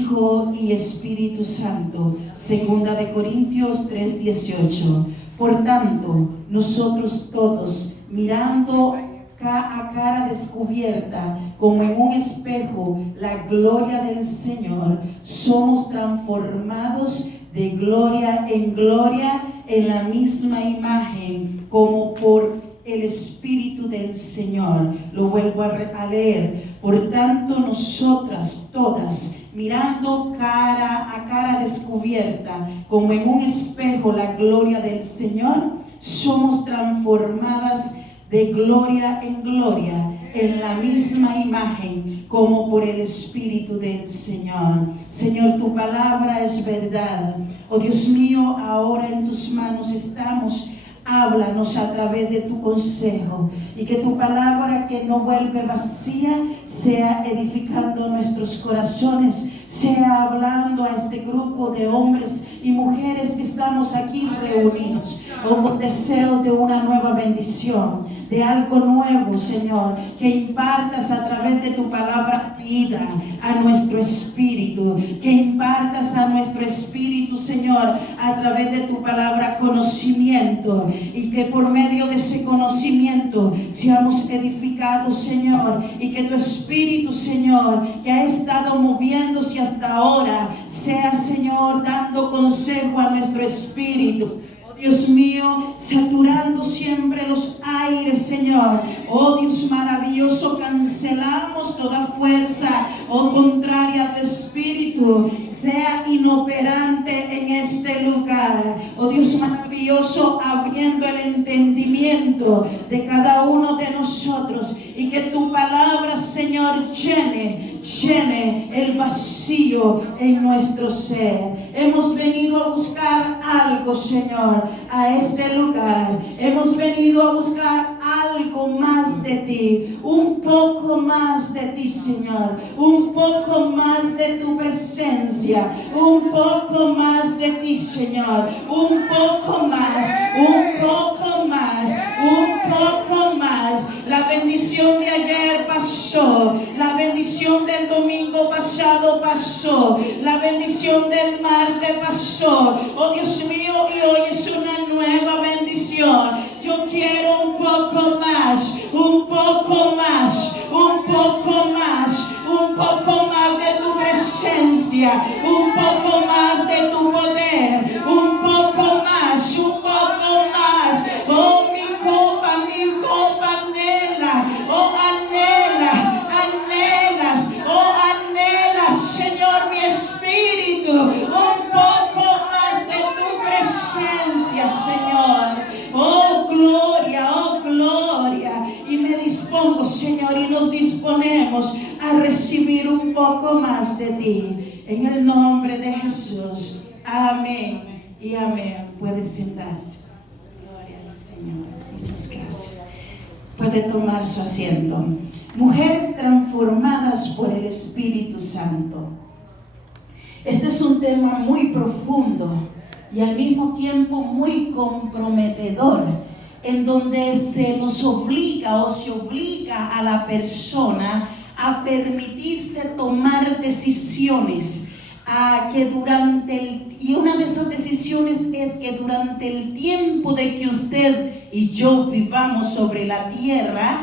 Hijo y Espíritu Santo. Segunda de Corintios 3:18. Por tanto, nosotros todos, mirando a cara descubierta, como en un espejo, la gloria del Señor, somos transformados de gloria en gloria en la misma imagen, como por el Espíritu del Señor. Lo vuelvo a leer. Por tanto, nosotras todas, mirando cara a cara descubierta, como en un espejo, la gloria del Señor, somos transformadas de gloria en gloria en la misma imagen, como por el Espíritu del Señor. Señor, tu palabra es verdad. Oh Dios mío, ahora en tus manos estamos. Háblanos a través de tu consejo, y que tu palabra, que no vuelve vacía, sea edificando nuestros corazones, sea hablando a este grupo de hombres y mujeres que estamos aquí reunidos, con deseos de una nueva bendición, de algo nuevo, Señor, que impartas a través de tu palabra vida a nuestro espíritu, que impartas a nuestro espíritu, Señor, a través de tu palabra conocimiento, y que por medio de ese conocimiento seamos edificados, Señor, y que tu espíritu, Señor, que ha estado moviéndose hasta ahora, sea, Señor, dando consejo a nuestro espíritu. Dios mío, saturando siempre los aires, Señor. Oh Dios maravilloso, cancelamos toda fuerza contraria a tu espíritu, sea inoperante en este lugar. Oh Dios maravilloso, abriendo el entendimiento de cada uno de nosotros, y que tu palabra, Señor, llene el vacío en nuestro ser. Hemos venido a buscar algo, Señor, a este lugar. Hemos venido a buscar algo más de ti, un poco más de ti, Señor, un poco más de tu presencia, un poco más de ti, Señor, un poco más, un poco más, un poco más. La bendición de ayer pasó, la bendición del domingo pasado pasó, la bendición del martes pasó. Oh Dios mío, y hoy es una nueva bendición. Yo quiero un poco más, un poco más, un poco más, un poco más de tu presencia, un poco más de tu poder, un poco más, un poco más. Oh, mi copa anhela, oh, anhelas, Señor, mi espíritu, un poco más de tu presencia, Señor. Oh, gloria. Y me dispongo, Señor, y nos disponemos a recibir un poco más de ti. En el nombre de Jesús. Amén y amén. Puede sentarse. Gloria al Señor. Muchas gracias. Puede tomar su asiento. Mujeres transformadas por el Espíritu Santo. Este es un tema muy profundo y al mismo tiempo muy comprometedor, en donde se nos obliga, o se obliga a la persona a permitirse tomar decisiones, y una de esas decisiones es que durante el tiempo de que usted y yo vivamos sobre la tierra,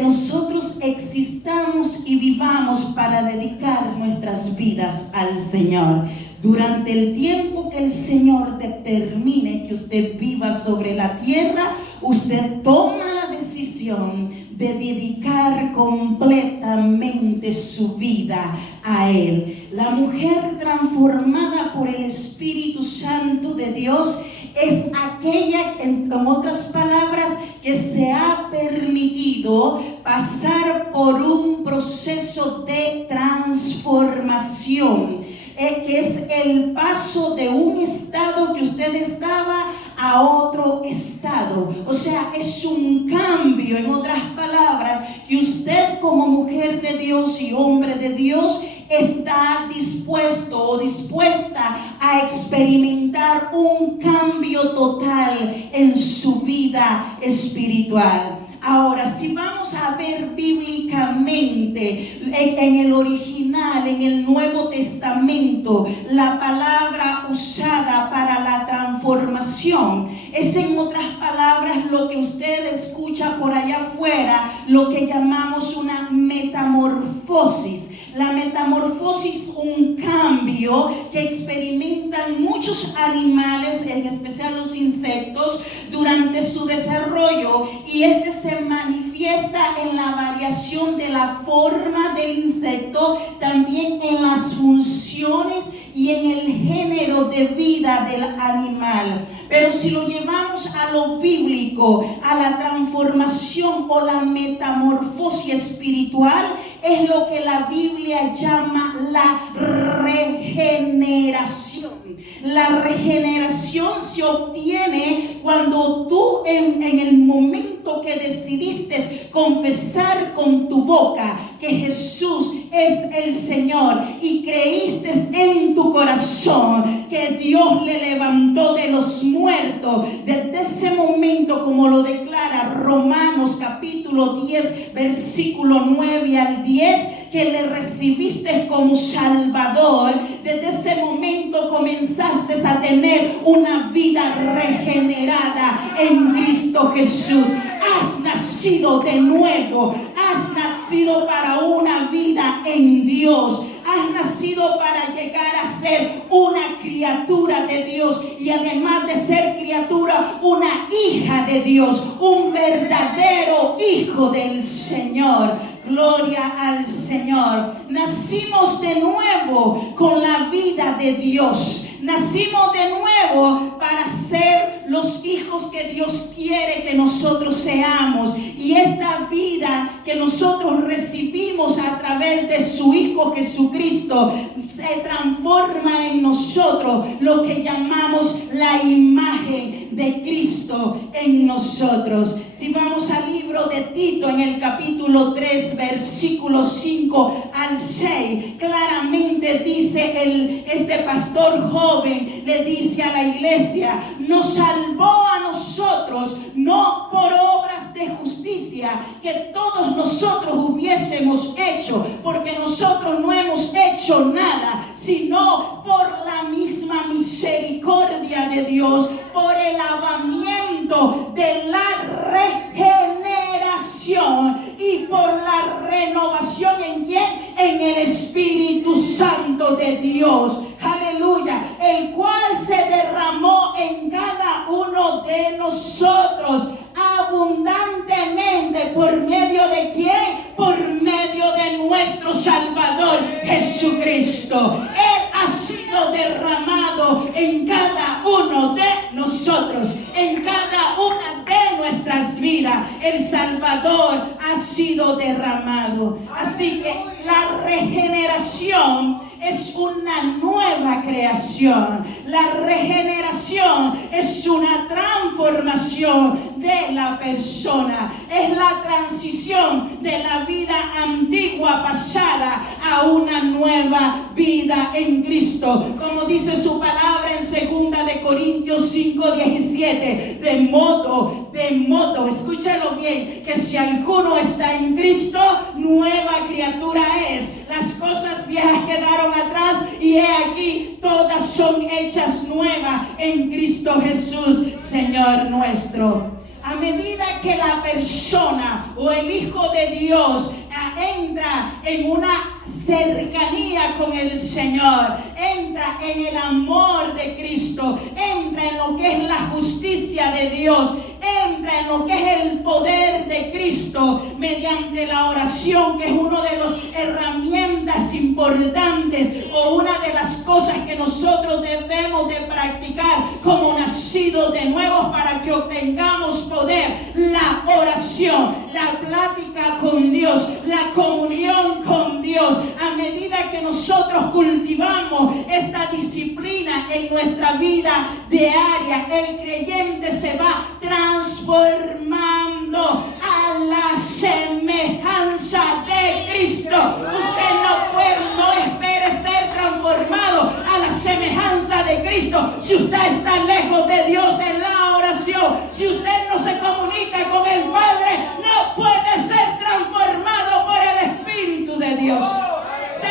nosotros existamos y vivamos para dedicar nuestras vidas al Señor. Durante el tiempo que el Señor determine que usted viva sobre la tierra, usted toma la decisión de dedicar completamente su vida a Él. La mujer transformada por el Espíritu Santo de Dios es aquella, en otras palabras, que se ha permitido pasar por un proceso de transformación, que es el paso de un estado que usted estaba a otro estado. O sea, es un cambio, en otras palabras, que usted como mujer de Dios y hombre de Dios está dispuesto o dispuesta a experimentar un cambio total en su vida espiritual. Ahora, si vamos a ver bíblicamente en el original, en el Nuevo Testamento, la palabra usada para la transformación es, en otras palabras, lo que usted escucha por allá afuera, lo que llamamos una metamorfosis. La metamorfosis, un cambio que experimentan muchos animales, en especial los insectos, durante su desarrollo, y este se manifiesta en la variación de la forma del insecto, también en las funciones y en el género de vida del animal. Pero si lo llevamos a lo bíblico, a la transformación o la metamorfosis espiritual, es lo que la Biblia llama la regeneración. La regeneración se obtiene cuando tú en el momento que decidiste confesar con tu boca que Jesús es el Señor y creíste en tu corazón que Dios le levantó de los muertos. Desde ese momento, como lo declara Romanos capítulo 10 versículo 9 al 10, que le recibiste como Salvador, desde ese momento comenzaste a tener una vida regenerada en Cristo Jesús. Has nacido de nuevo, has nacido para una vida en Dios. Has nacido para llegar a ser una criatura de Dios, y además de ser criatura, una hija de Dios, un verdadero hijo del Señor. Gloria al Señor. Nacimos de nuevo con la vida de Dios. Nacimos de nuevo para ser los hijos que Dios quiere que nosotros seamos. Y esta vida que nosotros recibimos a través de su Hijo Jesucristo se transforma en nosotros, lo que llamamos la imagen de Cristo en nosotros. Si vamos al libro de Tito, en el capítulo 3, versículos 5 al 6, claramente dice este pastor joven, le dice a la iglesia: nos salvó a nosotros, no por obras de justicia que todos nosotros hubiésemos hecho, porque nosotros no hemos hecho nada, sino por la misma misericordia de Dios, por el lavamiento de la regeneración y por la renovación ¿en quién? En el Espíritu Santo de Dios. Aleluya, el cual se derramó en cada uno de nosotros abundantemente. ¿Por medio de quién? Por medio de nuestro Salvador Jesucristo. Él ha sido derramado en cada uno de nosotros, en cada una de nuestras vidas. El Salvador ha sido derramado. Así que la regeneración es una nueva creación. La regeneración es una transformación de la persona. Es la transición de la vida antigua pasada a una nueva vida en Cristo. Como dice su palabra en 2 de Corintios 5:17, de modo, escúchalo bien, que si alguno está en Cristo, nueva criatura es. Las cosas viejas quedaron atrás y he aquí todas son hechas nuevas en Cristo Jesús, Señor nuestro. A medida que la persona o el Hijo de Dios entra en una cercanía con el Señor, entra en el amor de Cristo, entra en lo que es la justicia de Dios, entra en lo que es el poder de Cristo mediante la oración, que es una de las herramientas importantes o una de las cosas que nosotros debemos de practicar como nacidos de nuevo para que obtengamos poder. La oración, la plática con Dios, la comunión con Dios. A medida que nosotros cultivamos esta disciplina en nuestra vida diaria, el creyente se va transformando a la semejanza de Cristo. Usted no espere ser transformado a la semejanza de Cristo si usted está lejos de Dios en la oración. Si usted no se comunica con el Padre, no no puede ser transformado por el Espíritu de Dios. Se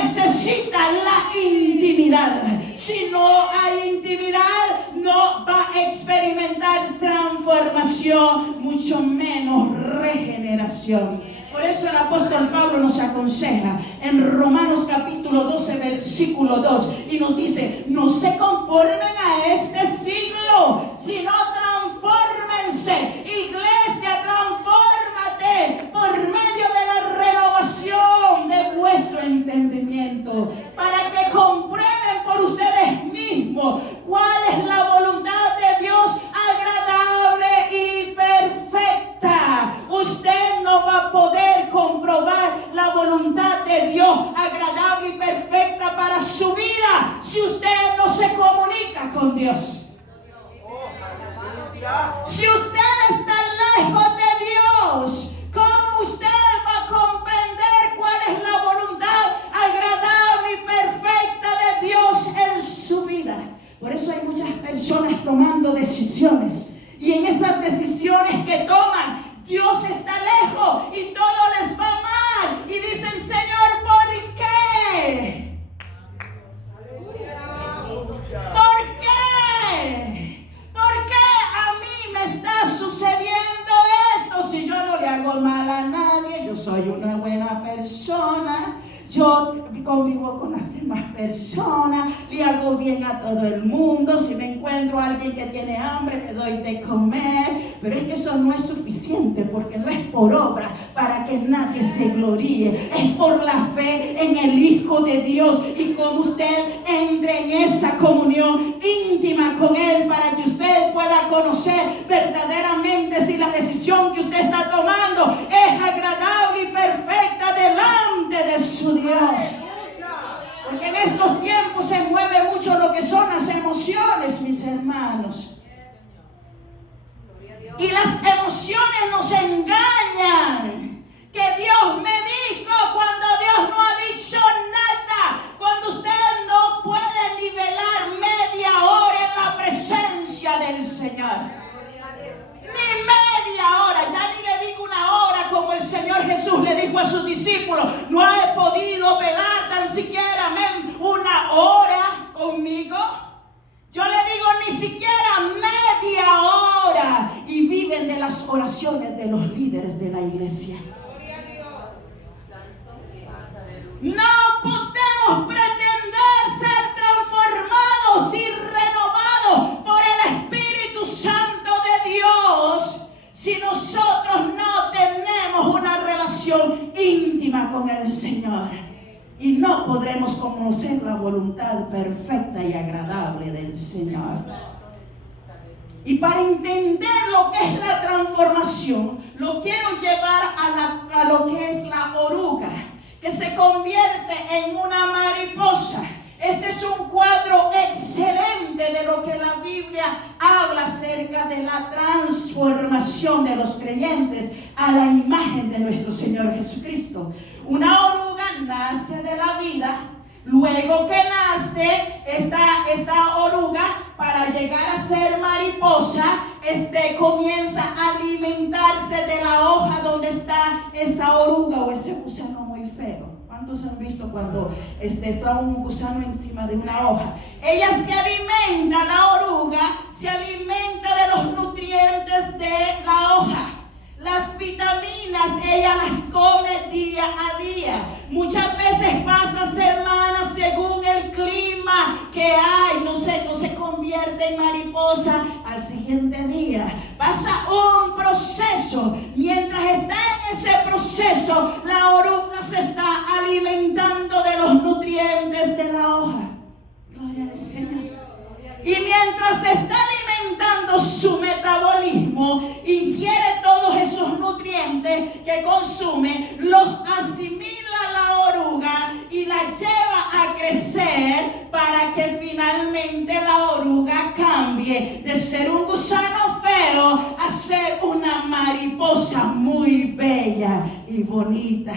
necesita la intimidad. Si no hay intimidad, no va a experimentar transformación, mucho menos regeneración. Por eso el apóstol Pablo nos aconseja en Romanos capítulo 12, versículo 2, y nos dice: no se conformen a este siglo, sino transfórmense. Iglesia, transfórmate por medio de la renovación de vuestro entendimiento, para que comprueben por ustedes mismos cuál es la voluntad de Dios agradable y perfecta. Usted no va a poder comprobar la voluntad de Dios agradable y perfecta para su vida si usted no se comunica con Dios. Si usted está lejos de Dios, ¿cómo usted va a comprender cuál es la voluntad agradable y perfecta de Dios en su vida? Por eso hay muchas personas tomando decisiones, y en esas decisiones que toman, Dios está lejos y todo les va mal, y dicen: Señor, ¿por qué? ¿Por qué? ¿Por qué a mí me está sucediendo esto si yo no le hago mal a nadie? Yo soy una buena persona, yo convivo con las demás personas, le hago bien a todo el mundo. Si me encuentro a alguien que tiene hambre, le doy de comer. Pero es que eso no es suficiente, porque no es por obra para que nadie se gloríe. Es por la fe en el Hijo de Dios, y como usted entre en esa comunión íntima con Él, para que usted pueda conocer verdaderamente si la decisión que usted está tomando es agradable y perfecta delante de su Dios. Porque en estos tiempos se mueve mucho lo que son las emociones, mis hermanos. Y las emociones nos engañan. Que Dios me dijo cuando Dios no ha dicho nada. Cuando usted no puede nivelar media hora en la presencia del Señor. Ni media hora, ya ni le digo una hora, como el Señor Jesús le dijo a sus discípulos: no he podido velar tan siquiera una hora conmigo. Yo le digo ni siquiera media hora, y viven de las oraciones de los líderes de la iglesia. No podemos pretender ser transformados y renovados por el Espíritu Santo de Dios si nosotros no tenemos una relación íntima con el Señor. Y no podremos conocer la voluntad perfecta y agradable del Señor. Y para entender lo que es la transformación, lo quiero llevar a lo que es la oruga, que se convierte en una mariposa. Este es un cuadro excelente de lo que la Biblia habla acerca de la transformación de los creyentes a la imagen de nuestro Señor Jesucristo. Una oruga nace de la vida. Luego que nace esta oruga, para llegar a ser mariposa, comienza a alimentarse de la hoja donde está esa oruga o ese gusano muy feo. ¿Cuántos han visto cuando está un gusano encima de una hoja? Ella se alimenta, la oruga se alimenta de los nutrientes de la hoja. Las vitaminas ella las come día a día. Muchas veces pasa semanas según el clima que hay. No se convierte en mariposa al siguiente día. Pasa un proceso. Mientras está en ese proceso, la oruga se está alimentando de los nutrientes de la hoja. Gloria al Señor. Y mientras se está alimentando su metabolismo, ingiere todos esos nutrientes que consume, los asimila la oruga y la lleva a crecer, para que finalmente la oruga cambie de ser un gusano feo a ser una mariposa muy bella y bonita.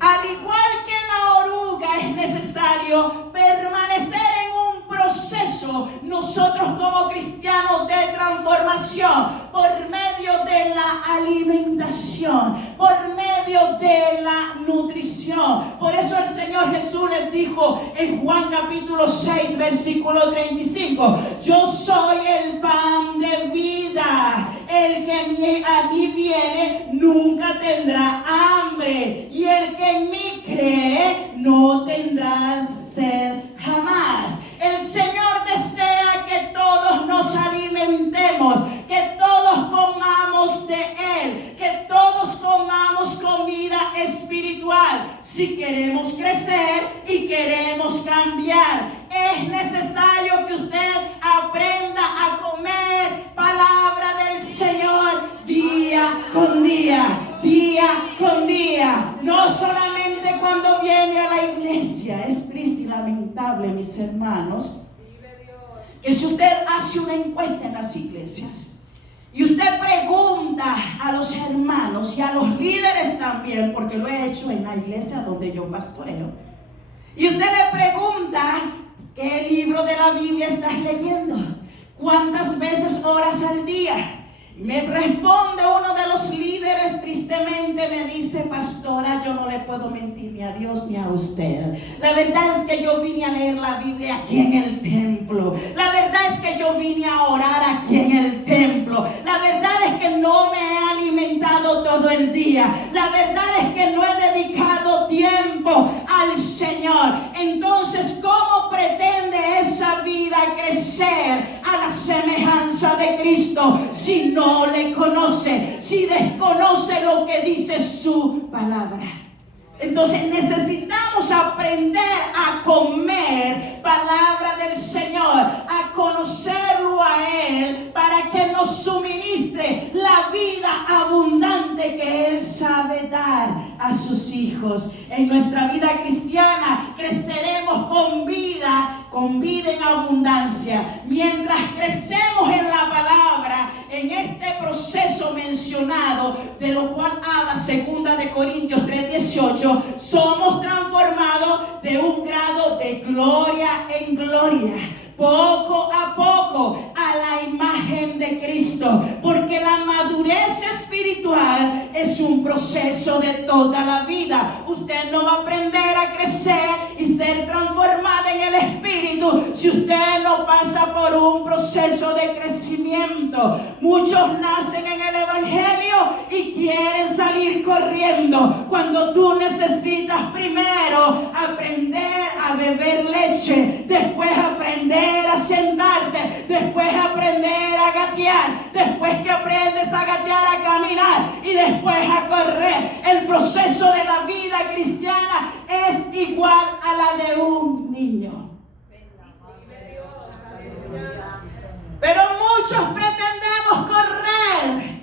Al igual que la oruga, es necesario permanecer en un proceso, nosotros como cristianos, de transformación por medio medio de la alimentación, por medio de la nutrición. Por eso el Señor Jesús les dijo en Juan capítulo 6, versículo 35, yo soy el pan de vida. El que a mí viene nunca tendrá hambre, y el que en mí cree no tendrá sed jamás. El Señor desea que todos nos alimentemos, que todos comamos de Él, que todos comamos comida espiritual. Si queremos crecer y queremos cambiar, es necesario que usted aprenda a comer palabra del Señor día con día, día con día. No solamente cuando viene a la iglesia. Es triste y lamentable, mis hermanos, que si usted hace una encuesta en las iglesias y usted pregunta a los hermanos y a los líderes también, porque lo he hecho en la iglesia donde yo pastoreo, y usted le pregunta qué libro de la Biblia estás leyendo, cuántas veces oras al día, me responde uno de los líderes, tristemente me dice: pastora, yo no le puedo mentir ni a Dios ni a usted. La verdad es que yo vine a leer la Biblia aquí en el templo. La verdad es que yo vine a orar aquí en el templo. La verdad es que no me he alimentado todo el día. La verdad es que no he dedicado tiempo al Señor. Entonces, ¿cómo pretende esa vida crecer a la semejanza de Cristo si no le conoce, si desconoce lo que dice su palabra? Entonces necesitamos aprender a comer palabra del Señor, a conocerlo a Él, para que nos suministre la vida abundante que Él sabe dar a sus hijos. En nuestra vida cristiana creceremos con vida en abundancia. Mientras crecemos en la palabra, en este proceso mencionado, de lo cual habla 2 de Corintios 3:18, somos transformados de un grado de gloria en gloria, poco a poco, a la imagen de Cristo, porque la madurez espiritual es un proceso de toda la vida. Usted no va a aprender a crecer y ser transformada en el Espíritu si usted no pasa por un proceso de crecimiento. Muchos nacen en el Evangelio y quieren salir corriendo, cuando tú necesitas primero aprender a beber leche, después aprender a sentarte, después aprender a gatear, después que aprendes a gatear, a caminar y después a correr. El proceso de la vida cristiana es igual a la de un niño. Pero muchos pretendemos correr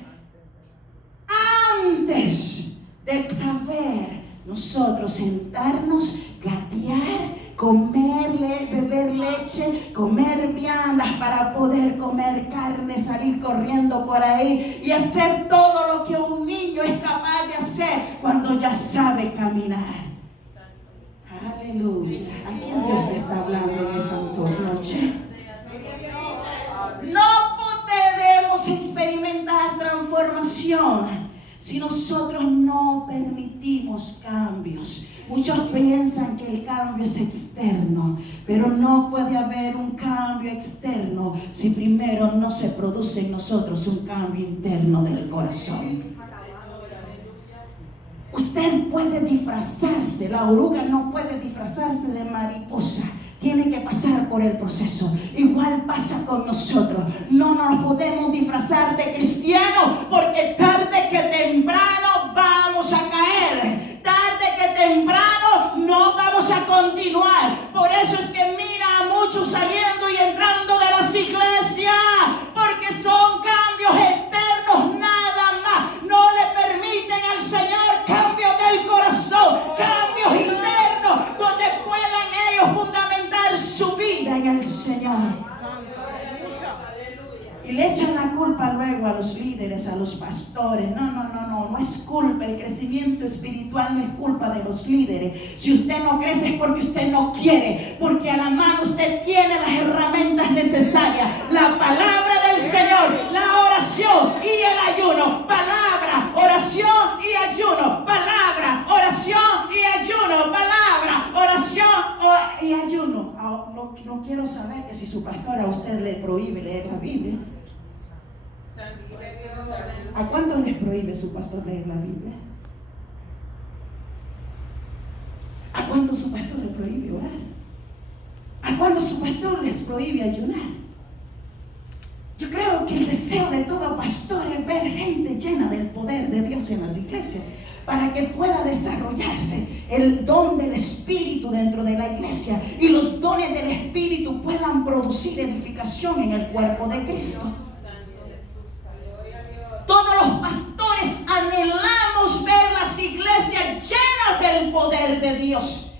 antes de saber nosotros sentarnos, gatear, beber leche, comer viandas para poder comer carne, salir corriendo por ahí y hacer todo lo que un niño es capaz de hacer cuando ya sabe caminar. Aleluya. ¿A quién Dios le está hablando en esta noche? No podemos experimentar transformación si nosotros no permitimos cambios. Muchos piensan que el cambio es externo, pero no puede haber un cambio externo si primero no se produce en nosotros un cambio interno del corazón. Usted puede disfrazarse, la oruga no puede disfrazarse de mariposa. Tiene que pasar por el proceso. Igual pasa con nosotros. No nos podemos disfrazar de cristianos, porque tarde que temprano vamos a caer. Tarde que temprano no vamos a continuar. Por eso es que mira a muchos saliendo y entrando de las iglesias, porque son cambios externos nada más. No le permiten al Señor cambios del corazón, cambios internos, donde puedan ellos fundamentar su vida en el Señor. Y le echan la culpa luego a los líderes, a los pastores. No es culpa. El crecimiento espiritual no es culpa de los líderes. Si usted no crece es porque usted no quiere, porque a la mano usted tiene las herramientas necesarias: la palabra del Señor, la oración y el ayuno. y ayuno. No quiero saber que si su pastor a usted le prohíbe leer la Biblia. ¿A cuánto les prohíbe su pastor leer la Biblia? ¿A cuánto su pastor le prohíbe orar? ¿A cuánto su pastor les prohíbe ayunar? Yo creo que el deseo de todo pastor es ver gente llena del poder de Dios en las iglesias, para que pueda desarrollarse el don del Espíritu dentro de la iglesia y los dones del Espíritu puedan producir edificación en el cuerpo de Cristo. Todos los pastores anhelamos ver las iglesias llenas del poder de Dios,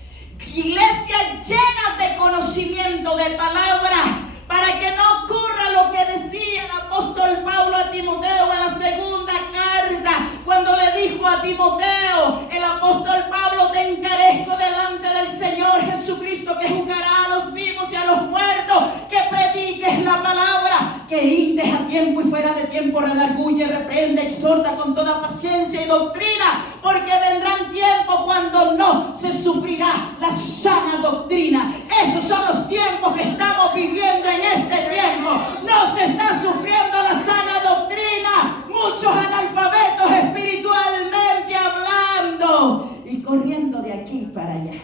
iglesias llenas de conocimiento de palabra, para que no ocurra lo que decía el apóstol Pablo a Timoteo en la segunda carta, cuando le dijo a Timoteo, el apóstol Pablo: te encarezco delante del Señor Jesucristo, que juzgará a los vivos y a los muertos, que prediques la palabra, que indes a tiempo y fuera de tiempo, redarguye, reprende, exhorta con toda paciencia y doctrina, porque vendrán tiempos cuando no se sufrirá la sana doctrina. Esos son los tiempos que estamos viviendo en este tiempo. No se está sufriendo la sana doctrina. Muchos analfabetos espiritualmente hablando y corriendo de aquí para allá.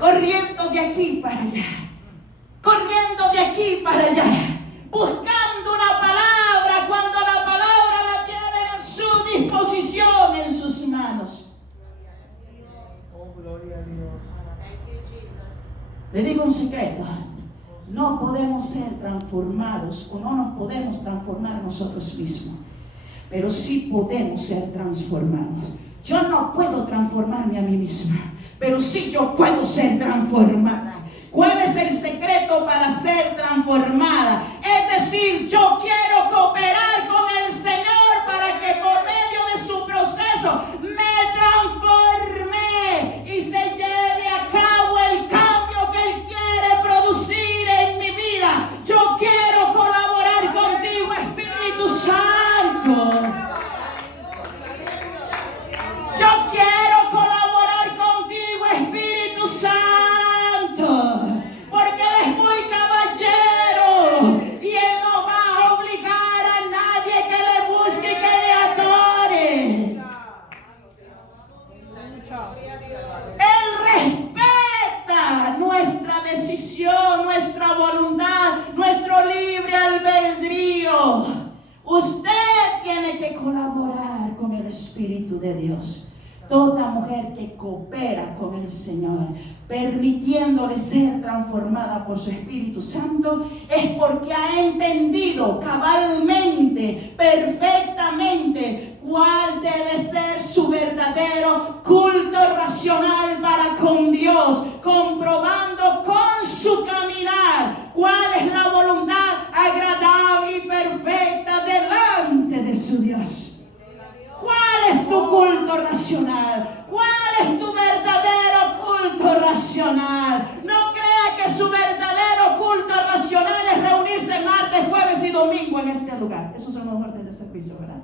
Corriendo de aquí para allá. Corriendo de aquí para allá. Buscando una palabra cuando la palabra la tiene a su disposición, en sus manos. Oh, gloria a Dios. Le digo un secreto: no podemos ser transformados o no nos podemos transformar nosotros mismos, pero sí podemos ser transformados. Yo no puedo transformarme a mí misma, pero sí yo puedo ser transformada. ¿Cuál es el secreto para ser transformada? Es decir, yo quiero cooperar con el Señor para que por medio de su proceso me transforme y se lleve a cabo el cambio que Él quiere producir en mi vida. Yo quiero colaborar contigo, Espíritu Santo. Yo quiero colaborar contigo, Espíritu Santo, porque Él es muy caballero y Él no va a obligar a nadie que le busque y que le adore. Él respeta nuestra decisión, nuestra voluntad, nuestro libre albedrío. Usted tiene que colaborar con el Espíritu de Dios. Toda mujer que coopera con el Señor, permitiéndole ser transformada por su Espíritu Santo, es porque ha entendido cabalmente, perfectamente, cuál debe ser su verdadero culto racional para con Dios, comprobando con su caminar cuál es la voluntad agradable y perfecta delante de su Dios. ¿Cuál es tu culto racional? ¿Cuál es tu verdadero culto racional? No crea que su verdadero culto racional es reunirse martes, jueves y domingo en este lugar. Esos son los órdenes de servicio, ¿verdad?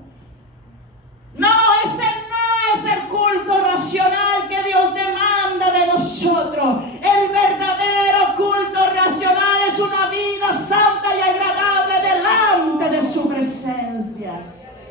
No, ese no es el culto racional que Dios demanda de nosotros. El verdadero culto racional es una vida santa y agradable delante de su presencia.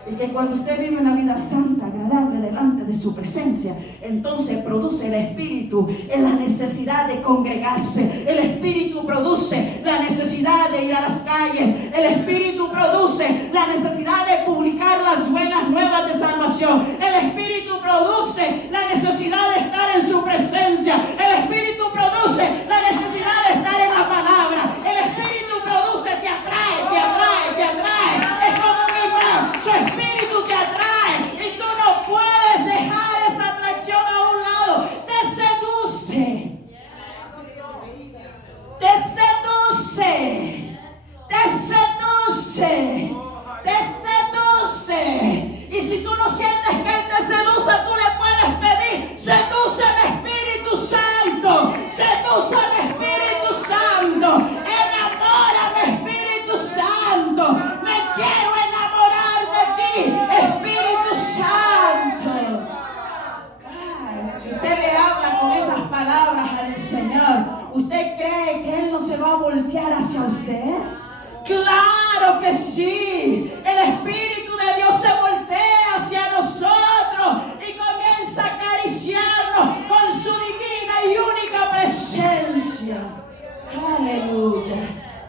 Y que cuando usted vive una vida santa, agradable delante de su presencia, entonces produce el Espíritu en la necesidad de congregarse. El Espíritu produce la necesidad de ir a las calles. El Espíritu produce la necesidad de publicar las buenas nuevas de salvación. El Espíritu produce la necesidad de estar en su presencia. El Espíritu produce la necesidad de estar en la palabra. El Espíritu produce, te atrae, te atrae, te atrae. Es como un imán. Su Espíritu te atrae y tú no puedes dejar esa atracción a un lado. Te seduce. Te seduce. Te seduce. Te seduce. Y si tú no sientes que Él te seduce, tú le puedes pedir: seduce Señor. ¿Usted cree que Él no se va a voltear hacia usted? Claro que sí. El Espíritu de Dios se voltea hacia nosotros y comienza a acariciarnos con su divina y única presencia. Aleluya.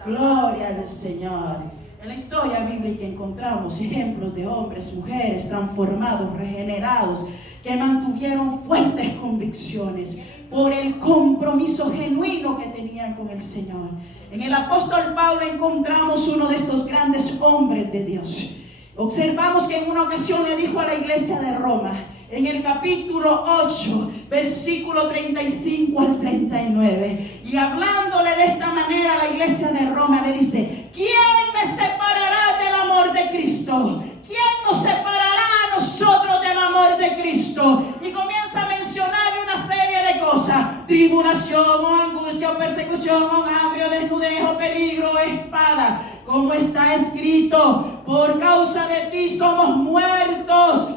Gloria al Señor. En la historia bíblica encontramos ejemplos de hombres, mujeres transformados, regenerados, que mantuvieron fuertes convicciones por el compromiso genuino que tenían con el Señor. En el apóstol Pablo encontramos uno de estos grandes hombres de Dios. Observamos que en una ocasión le dijo a la iglesia de Roma, en el capítulo 8, versículo 35 al 39, y hablándole de esta manera a la iglesia de Roma, le dice: ¿quién me separará del amor de Cristo? ¿Quién nos separará a nosotros del amor de Cristo? Y comienza a mencionar una serie de cosas: tribulación, o angustia, o persecución, o hambre, o desnudez, o peligro, o espada. Como está escrito: por causa de ti somos muertos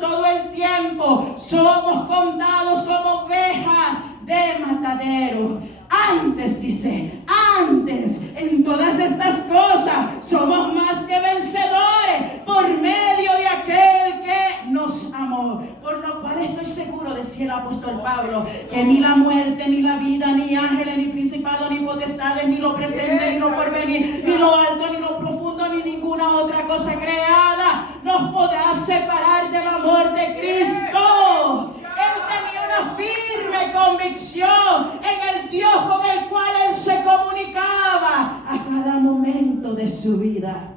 todo el tiempo, somos contados como ovejas de matadero. Antes, dice, antes, en todas estas cosas somos más que vencedores por medio de aquel que nos amó. Por lo cual estoy seguro, decía el apóstol Pablo, que ni la muerte, ni la vida, ni ángeles, ni principados, ni potestades, ni lo presente, ni lo porvenir, ni lo alto, ni lo profundo, ni ninguna otra cosa creada nos podrá separar del amor de Cristo. Él tenía una firme convicción en el Dios con el cual él se comunicaba a cada momento de su vida.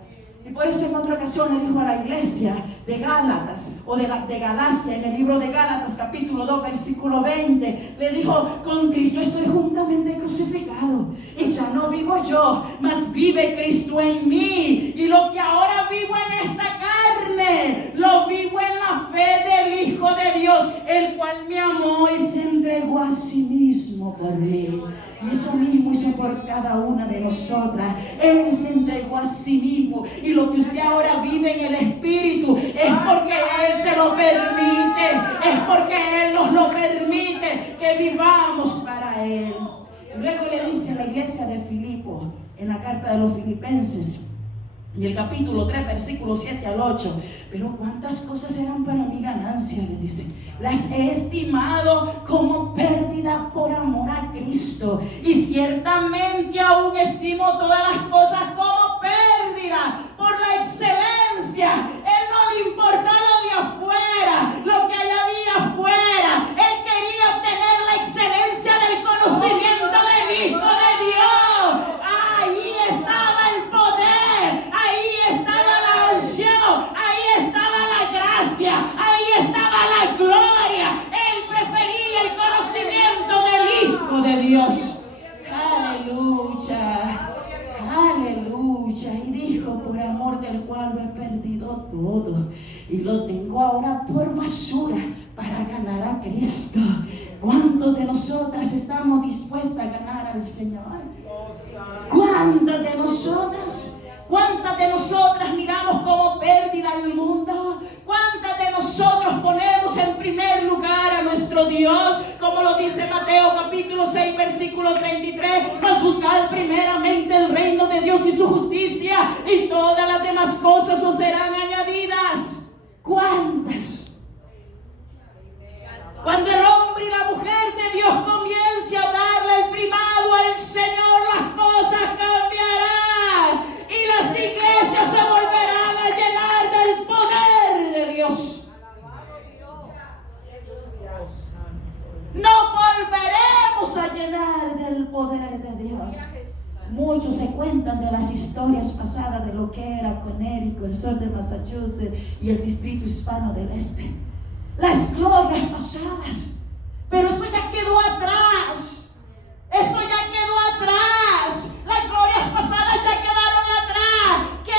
Y por eso en otra ocasión le dijo a la iglesia de Gálatas, o de Galacia, en el libro de Gálatas capítulo 2 versículo 20, le dijo: con Cristo estoy juntamente crucificado, y ya no vivo yo, mas vive Cristo en mí, y lo que ahora vivo en esta carne, lo vivo en la fe del Hijo de Dios, el cual me amó y se entregó a sí mismo por mí. Y eso mismo hizo por cada una de nosotras. Él se entregó a sí mismo. Y lo que usted ahora vive en el Espíritu es porque Él se lo permite. Es porque Él nos lo permite que vivamos para Él. Y luego le dice a la iglesia de Filipos, en la carta de los Filipenses, en el capítulo 3, versículos 7 al 8: pero cuántas cosas eran para mi ganancia, le dice, las he estimado como pérdida por amor a Cristo, y ciertamente aún estimo todas las cosas como pérdida por la excelencia. Él no le importaba lo de afuera, lo que allá había afuera. Él quería obtener la excelencia del conocimiento del Hijo de Dios. Ahí estaba el poder, ahí estaba la unción, ahí estaba la gracia, ahí estaba la gloria. Él prefería el conocimiento del Hijo de Dios. Aleluya, aleluya. Y dijo: por amor del cual lo he perdido todo y lo tengo ahora por basura para ganar a Cristo. ¿Cuántos de nosotras estamos dispuestas a ganar al Señor? ¿Cuántas de nosotras? ¿Cuántas de nosotras miramos como pérdida al mundo? ¿Cuántas de nosotros ponemos en primer lugar a nuestro Dios? Como lo dice Mateo capítulo 6 versículo 33: mas buscad primeramente el reino de Dios y su justicia, y todas las demás cosas os serán añadidas. ¿Cuántas? Cuando el hombre y la mujer de Dios comience a darle el primado al Señor, las cosas cambiarán y las iglesias se volverán a llenar del poder de Dios. Nos volveremos a llenar del poder de Dios. Muchos se cuentan de las historias pasadas de lo que era Connecticut, el sur de Massachusetts y el distrito hispano del este. Las glorias pasadas. Pero eso ya quedó atrás. Eso ya quedó atrás. Las glorias pasadas ya quedaron atrás. ¿Qué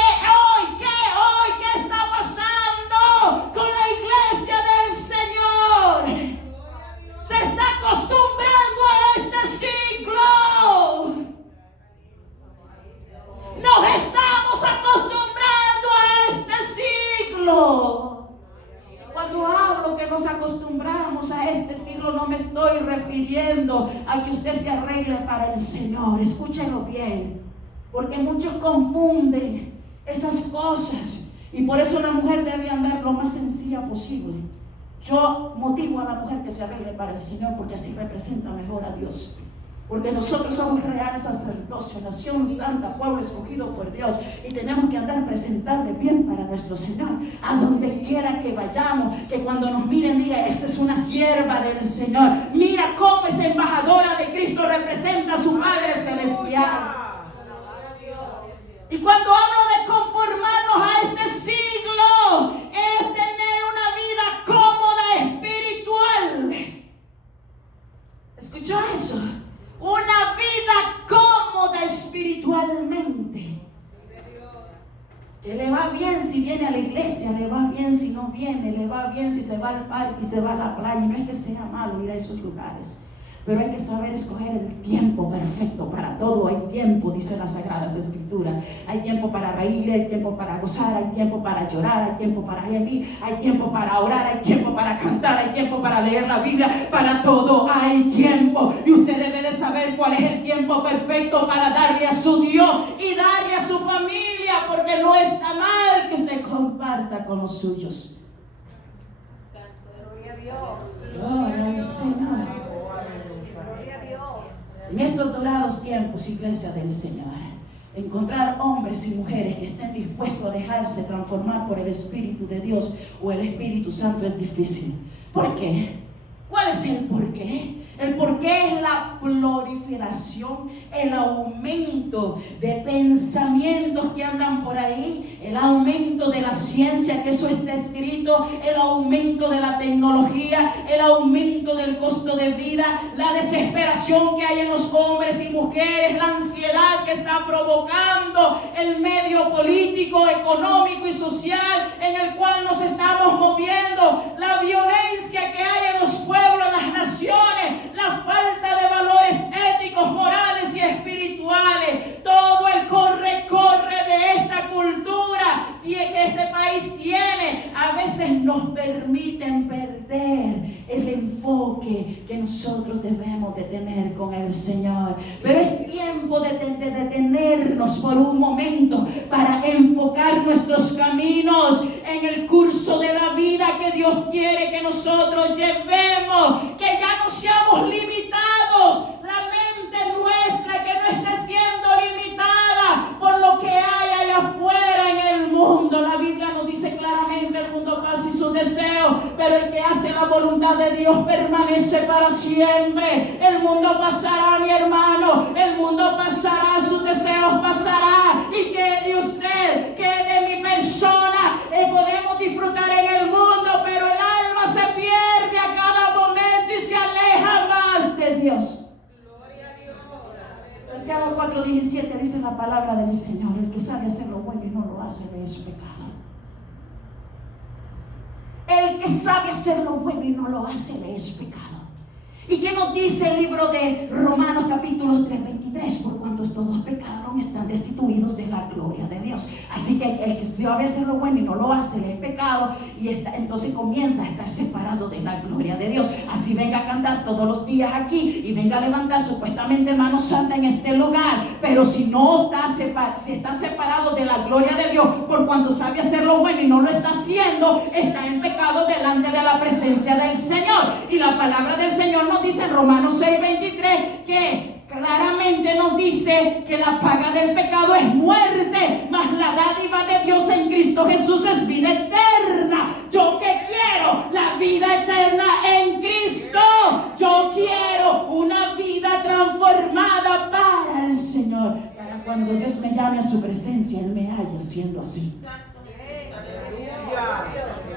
está pasando con la iglesia del Señor? Se está acostumbrando a este ciclo. Nos estamos acostumbrando a este ciclo. Cuando hablo que nos acostumbramos a este estoy refiriendo a que usted se arregle para el Señor. Escúchelo bien, porque muchos confunden esas cosas y por eso la mujer debe andar lo más sencilla posible. Yo motivo a la mujer que se arregle para el Señor porque así representa mejor a Dios. Porque nosotros somos real sacerdocio, nación santa, pueblo escogido por Dios, y tenemos que andar presentable bien para nuestro Señor, a donde quiera que vayamos, que cuando nos miren diga, esa es una sierva del Señor. Mira cómo esa embajadora de Cristo representa a su Padre Celestial. Y cuando hablo de conformarnos a este siglo, es tener una vida cómoda espiritual. ¿Escuchó eso? Una vida cómoda espiritualmente. Que le va bien si viene a la iglesia, le va bien si no viene, le va bien si se va al parque y se va a la playa. Y no es que sea malo ir a esos lugares, pero hay que saber escoger el tiempo perfecto para todo. Hay tiempo, dice las Sagradas Escrituras. Hay tiempo para reír, hay tiempo para gozar, hay tiempo para llorar, hay tiempo para gemir, hay tiempo para orar, hay tiempo para cantar, hay tiempo para leer la Biblia. Para todo hay tiempo. Y usted debe de saber cuál es el tiempo perfecto para darle a su Dios y darle a su familia, porque no está mal que usted comparta con los suyos. Gloria a Dios. Gloria al Señor. En estos dorados tiempos, iglesia del Señor, encontrar hombres y mujeres que estén dispuestos a dejarse transformar por el Espíritu de Dios o el Espíritu Santo es difícil. ¿Por qué? ¿Cuál es el por qué? El por qué es la proliferación, el aumento de pensamientos que andan por ahí, el aumento de la ciencia, que eso está escrito, el aumento de la tecnología, el aumento del costo de vida, la desesperación que hay en los hombres y mujeres, la ansiedad que está provocando el medio político, económico y social en el cual nos estamos moviendo, la violencia que hay en los pueblos, en las naciones, la falta de valores éticos, morales y espirituales, todo el corre de esta cultura que este país tiene, a veces nos permiten perder el enfoque que nosotros debemos de tener con el Señor. Pero es tiempo de detenernos por un momento para enfocar nuestros caminos en el curso de la vida que Dios quiere que nosotros llevemos, que ya no seamos limitados, la mente nuestra que no esté siendo limitada por lo que hay allá afuera en el mundo. La Biblia nos dice claramente, el mundo pasa y sus deseos, pero el que hace la voluntad de Dios permanece para siempre. El mundo pasará, mi hermano, el mundo pasará, sus deseos pasarán, y que de usted, que de mi persona, podemos disfrutar en el mundo, pero el alma se pierde a cada momento y se aleja más de Dios. Santiago 4:17 dice la palabra del Señor: el que sabe hacer lo bueno y no lo hace, le es pecado. El que sabe hacer lo bueno y no lo hace, le es pecado. ¿Y qué nos dice el libro de Romanos capítulo 3:23? Por cuanto todos pecaron, están destituidos de la gloria de Dios. Así que el que sabe hacer lo bueno y no lo hace, le es pecado, y entonces comienza a estar separado de la gloria de Dios. Así venga a cantar todos los días aquí y venga a levantar supuestamente mano santa en este lugar, pero si no está separado de la gloria de Dios, por cuanto sabe hacer lo bueno y no lo está haciendo, está en pecado delante de la presencia del Señor. Y la palabra del Señor nos dice en Romanos 6:23 que claramente nos dice que la paga del pecado es muerte, mas la dádiva de Dios en Cristo Jesús es vida eterna. Yo que quiero la vida eterna en Cristo, yo quiero una vida transformada para el Señor, para cuando Dios me llame a su presencia, Él me haya siendo así.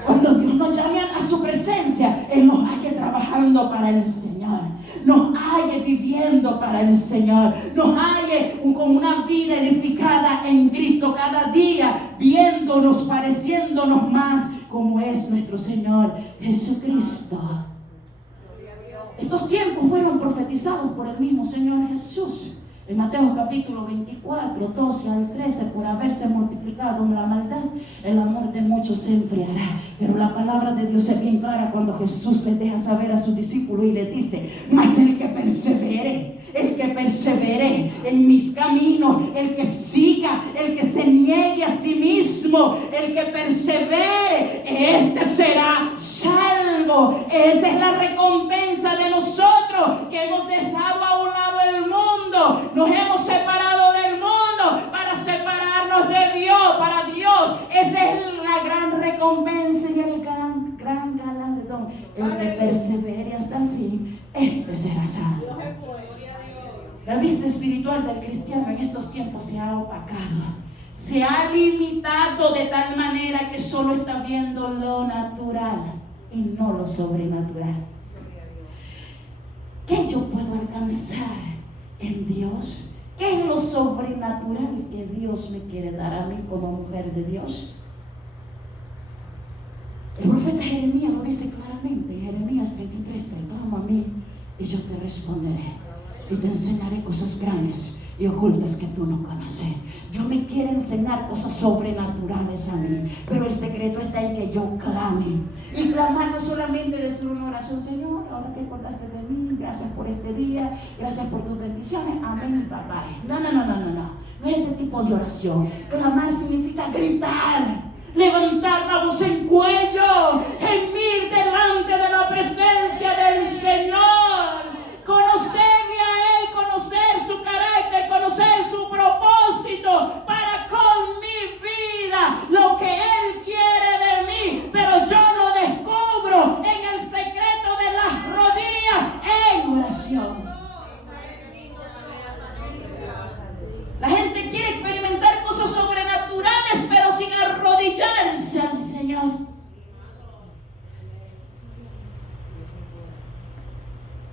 Cuando Dios nos llame a su presencia, Él nos halle trabajando para el Señor, nos halle viviendo para el Señor, nos halle con una vida edificada en Cristo cada día, viéndonos, pareciéndonos más como es nuestro Señor Jesucristo. Estos tiempos fueron profetizados por el mismo Señor Jesús. En Mateo capítulo 24, 12 al 13, por haberse multiplicado la maldad, el amor de muchos se enfriará. Pero la palabra de Dios es bien clara cuando Jesús les deja saber a sus discípulos y les dice: mas el que persevere en mis caminos, el que siga, el que se niegue a sí mismo, el que persevere, este será salvo. Esa es la recompensa de nosotros que hemos dejado a un lado el mundo. Nos hemos separado del mundo para separarnos de Dios, para Dios. Esa es la gran recompensa y el gran galardón. El que persevere hasta el fin, este será salvo. La vista espiritual del cristiano en estos tiempos se ha opacado, se ha limitado de tal manera que solo está viendo lo natural y no lo sobrenatural. ¿Qué yo puedo alcanzar en Dios? ¿Qué es lo sobrenatural que Dios me quiere dar a mí como mujer de Dios? El profeta Jeremías lo dice claramente en Jeremías 33: clama a mí y yo te responderé y te enseñaré cosas grandes y ocultas que tú no conoces. Dios me quiere enseñar cosas sobrenaturales a mí, pero el secreto está en que yo clame. Y clamar no solamente decir una oración: Señor, ahora te acordaste de mí, gracias por este día, gracias por tus bendiciones, amén, papá. No es ese tipo de oración. Clamar significa gritar, levantar la voz en cuello, gemir delante de la presencia del Señor, conocerle a Él, conocer su carácter, conocer su propósito para con mi vida, lo que Él quiere de mí, pero yo lo descubro en el secreto de las rodillas en oración. La gente quiere experimentar cosas sobrenaturales, pero sin arrodillarse al Señor.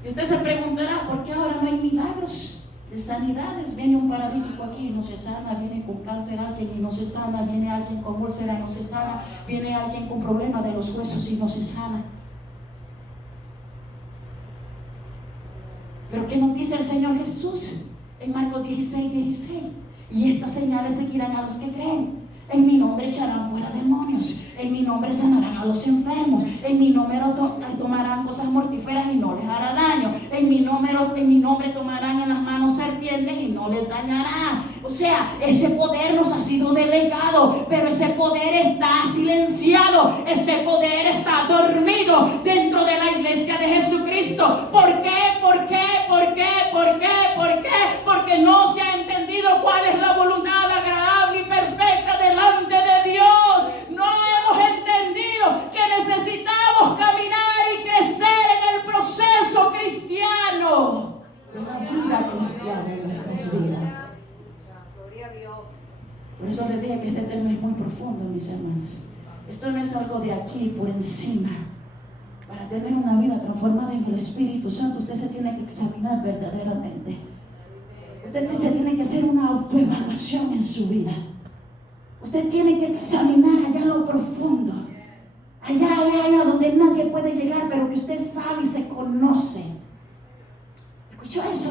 Y usted se preguntará: ¿por qué ahora no hay milagros de sanidades? Viene un paralítico aquí y no se sana, viene con cáncer alguien y no se sana, viene alguien con úlcera y no se sana, viene alguien con problemas de los huesos y no se sana. Pero ¿qué nos dice el Señor Jesús en Marcos 16:16? Y estas señales seguirán a los que creen. En mi nombre echarán fuera demonios, en mi nombre sanarán a los enfermos, en mi nombre tomarán cosas mortíferas y no les hará daño, en mi nombre tomarán en las manos serpientes y no les dañará. O sea, ese poder nos ha sido delegado, pero ese poder está silenciado, ese poder está dormido dentro de la iglesia de Jesucristo. ¿Por qué? Porque no se ha entendido cuál es la voluntad agradable y perfecta delante de Dios. No hemos entendido que necesitamos caminar y crecer en el proceso cristiano, en la vida cristiana en nuestras vidas. Por eso les dije que este tema es muy profundo, mis hermanos. Esto no es algo de aquí por encima. Para tener una vida transformada en el Espíritu Santo, usted se tiene que examinar verdaderamente. Usted se tiene que hacer una autoevaluación en su vida. Usted tiene que examinar allá en lo profundo, allá donde nadie puede llegar, pero que usted sabe y se conoce. ¿Escuchó eso?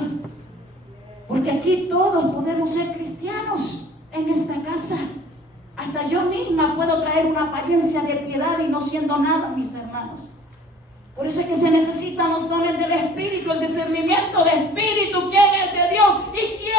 Porque aquí todos podemos ser cristianos en esta casa. Hasta yo misma puedo traer una apariencia de piedad y no siendo nada, mis hermanos. Por eso es que se necesitan los dones del Espíritu, el discernimiento de Espíritu, quién es de Dios y quién